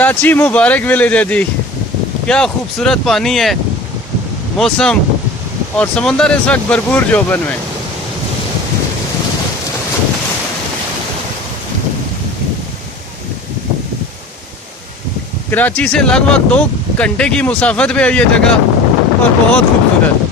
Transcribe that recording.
कराची मुबारक village है जी। क्या खूबसूरत पानी है, मौसम और समुंदर इस वक्त भरपूर जोबन में। कराची से लगभग 2 घंटे की मुसाफत पे है ये जगह और बहुत खूबसूरत।